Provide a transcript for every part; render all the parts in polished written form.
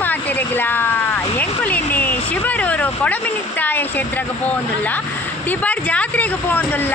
ಮಾತೆರೆಗ್ಲ ಎಂಕುಲಿನಿ ಶಿವರೂರು ಕೊಡಮಿನಿತ್ತಾಯ ಕ್ಷೇತ್ರಕ್ಕೆ ಪೋಂದುಲ್ಲ ತಿಬರ್ ಜಾತ್ರೆಗೆ ಪೋಂದುಲ್ಲ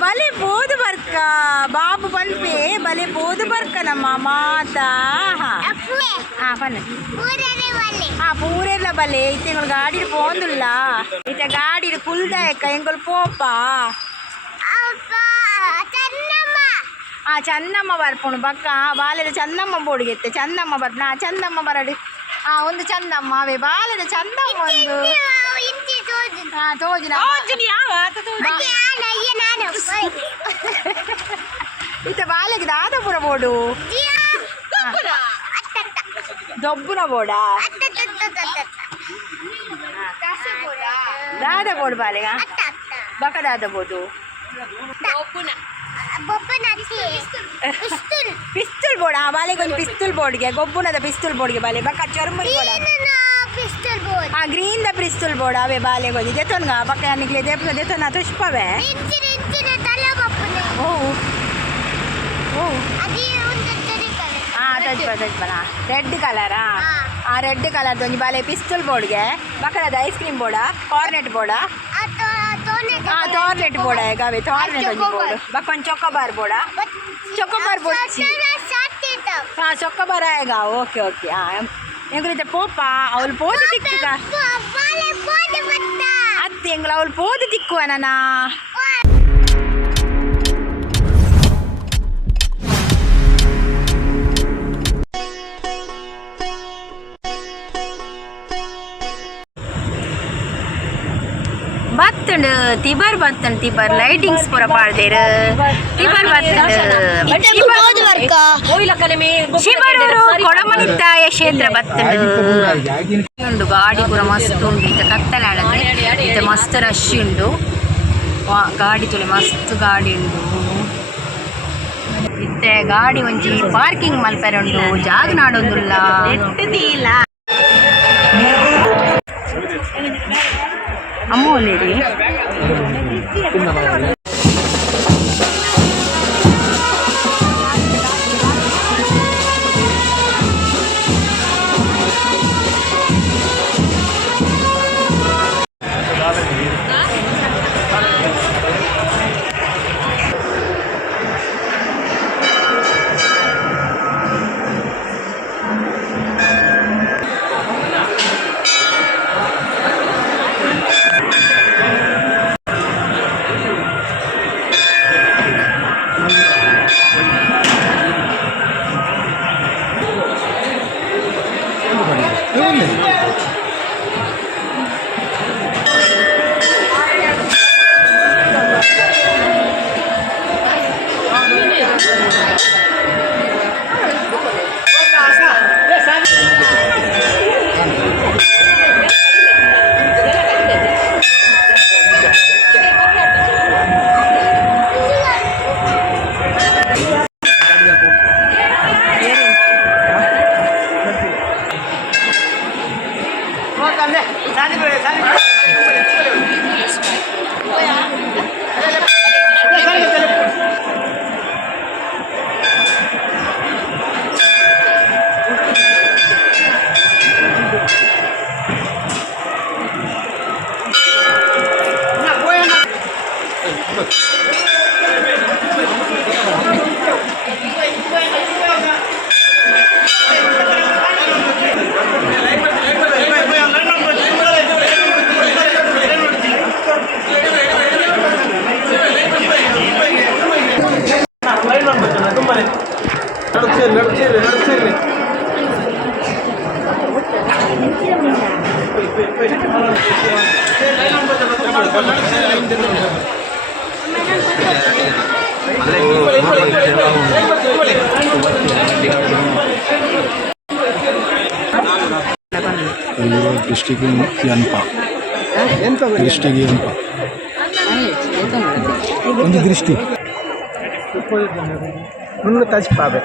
ಬಲೆ ಬೋದು ಬರ್ಕ ಬಾಬು ಬಲ್ಪೆ ಬಲೆ ಬೋದು ಬರ್ಕ ನಮ್ಮ ಮಾತಾ ಪನ್ನ ಪೂರೆಲ್ಲ ಬಲೆ ಇತ್ತೆ ಗಾಡಿ ಪೋಂದುಲ್ಲ ಇತ್ತೆ ಗಾಡಿ ಕುಲ್ದಾಯಕ್ಕ ಎಂಗೊಲ್ ಪೋಪ ಚನ್ನಮ್ಮ ಬರ್ಪುಣು ಬಕ್ಕ ಬಾಲ್ಯದ ಚಂದಮ್ಮ ಬೋಡಿಗೆತ್ತೆ ಚಂದಮ್ಮ ಬರ್ನ ಚಂದಮ್ಮ ಬರಡಿ ಒಂದು ಚಂದಮ್ಮ ಅವೇ ಬಾಲ್ಯದ ಚಂದಮ್ಮ ಒಂದು ತೋಜಿನ ಇತ್ತ ಬಾಲ್ಯಕ್ಕೆ ದಾದಪುರ ಬೋಡು ದೊಬ್ಬುನ ಬೋಡ ದಾದ ಬೋಡು ಬಾಲೆಗ ಬಕ ದಾದ ಬೋಡು ಪಿಸ್ತೂಲ್ ಬೋರ್ಡ್ ಬಾಲೆಗೆ ಒಂದು ಪಿಸ್ತೂಲ್ ಬೋರ್ಡ್ಗೆ ಗೊಬ್ಬುನದ ಪಿಸ್ತೂಲ್ ಬೋರ್ಡ್ಗೆ ಬಾಲೆ ಬಕ್ಕ ಚರ್ಮದ ಬೋರ್ಡ್ ಗ್ರೀನ್ ದ ಪಿಸ್ತೂಲ್ ಬೋರ್ಡ್ ಅವೇ ಬಾಲೆಗೆ ಒಂದು ದೆತೊನ್ಗ ಬಕ್ಕ ನಿಕ್ಲೆ ದೆತೊನ ತುಷ್ಪವೇ ಓ ಓ ತಜ್ಬನ ರೆಡ್ ಕಲರಾ ರೆಡ್ ಕಲರ್ದು ಒಂದು ಬಾಲೆ ಪಿಸ್ತೂಲ್ ಬೋರ್ಡ್ಗೆ ಬಕ್ಕದ ಐಸ್ ಕ್ರೀಮ್ ಬೋರ್ಡ ಕಾರ್ನೆಟ್ ಬೋರ್ಡ ತೋರ್ನೆಟ್ ಬೋಡ ಈಗ ಅವೇ ತೋರ್ನೆಟ್ ಒಂದು ಬೋರ್ಡ್ ಬಕ್ಕೊಂದು ಚೊಕೊಬಾರ್ ಬೋಡ ಚೊಕೊಬಾರ್ ಬೋಡ್ ಚೊಕೊಬಾರ ಈಗ ಓಕೆ ಓಕೆ ಎಂಗ್ಳಿದೆ ಪೋಪ ಅವಳು ಪೋದು ತಿಕ್ಕ ಅತ್ತೆ ಎಂಗ್ಳು ಅವಳು ಪೋದು ತಿಕ್ಕುವ ನನ್ನ ಬತ್ತುಂಡು ತಿಬರ್ ಬತ್ತುಂಡು ತಿಬರ್ ಲೈಟಿಂಗ್ಸ್ ಪೂರ ಪಾಡ್ದೇರು ತಿಬರ್ ಬತ್ತುಂಡು ಶಿವರೂರು ಕೊಡಮನಿತ್ತಾಯ ಕ್ಷೇತ್ರ ಬತ್ತುಂಡು ಗಾಡಿ ಪೂರ ಮಸ್ತ್ ಉಂಡು ಇತ್ತ ಕತ್ತಲೆ ಆಡದೆ ಇತ್ತ ಮಸ್ತ್ ರಶ್ ಉಂಡು ಗಾಡಿ ತುಳಿ ಮಸ್ತ್ ಗಾಡಿ ಉಂಡು ಇತ್ತೆ ಗಾಡಿ ಒಂಜಿ ಪಾರ್ಕಿಂಗ್ ಮಲ್ಪರೆ ಉಂಡು ಜಾಗ ನಾಡೊಂದುಲ್ಲ ಅಮ್ಮೋಲೇರಿ Distrik Yanpa. Distrik Yanpa. Ini distrik. Menurut Taj Pabe.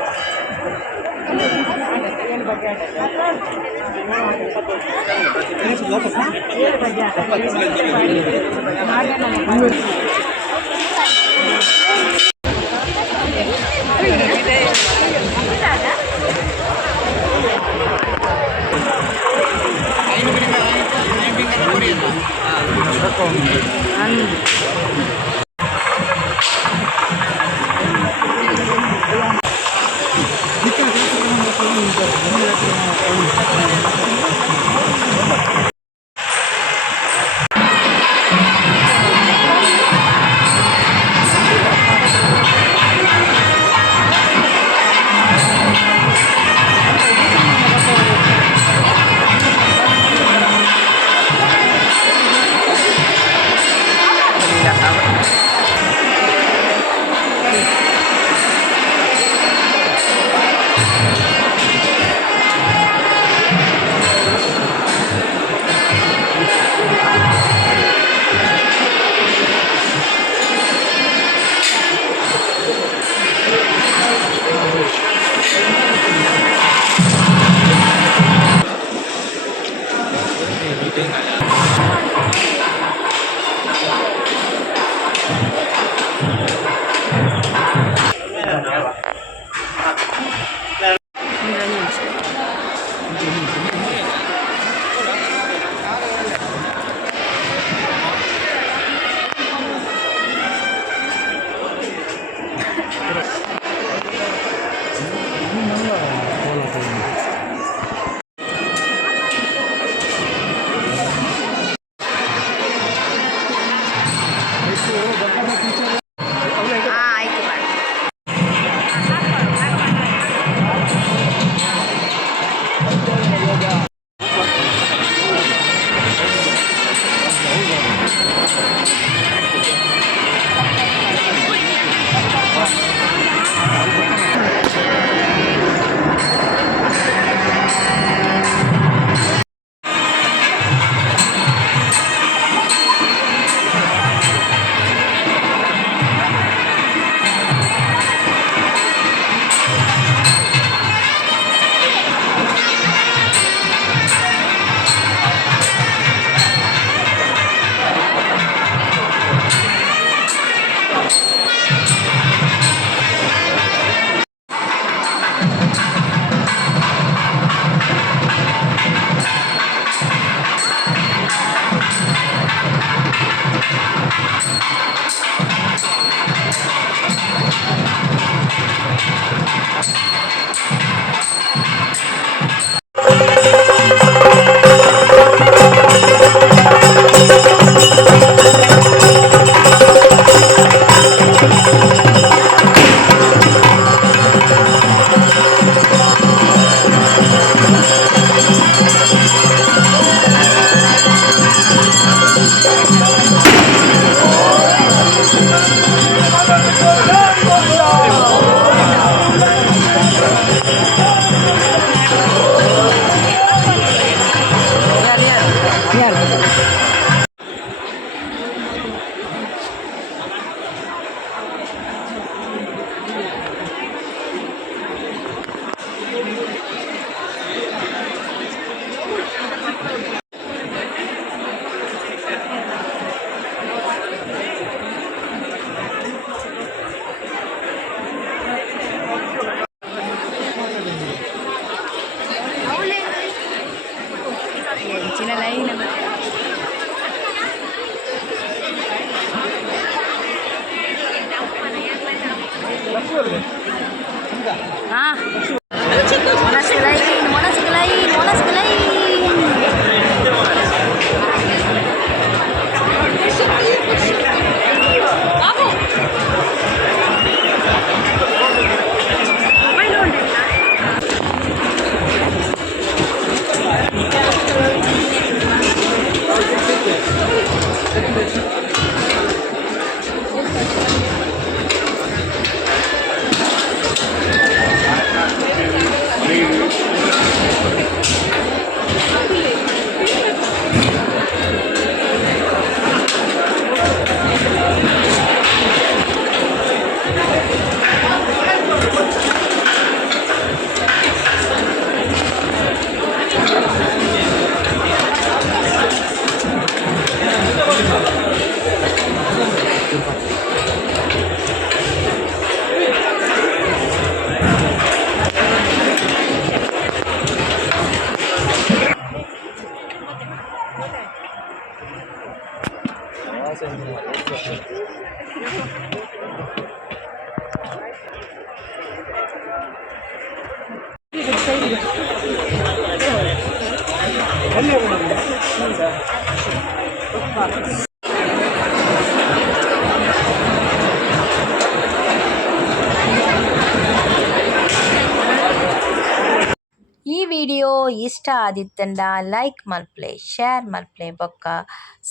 ಈ ವಿಡಿಯೋ ಇಷ್ಟ ಆದಿತ್ತಂಡ ಲೈಕ್ ಮಲ್ಪ್ಲೆ, ಶೇರ್ ಮಲ್ಪ್ಲೆ, ಬೊಕ್ಕ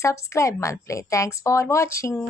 ಸಬ್ಸ್ಕ್ರೈಬ್ ಮಲ್ಪ್ಲೆ. Thanks for watching.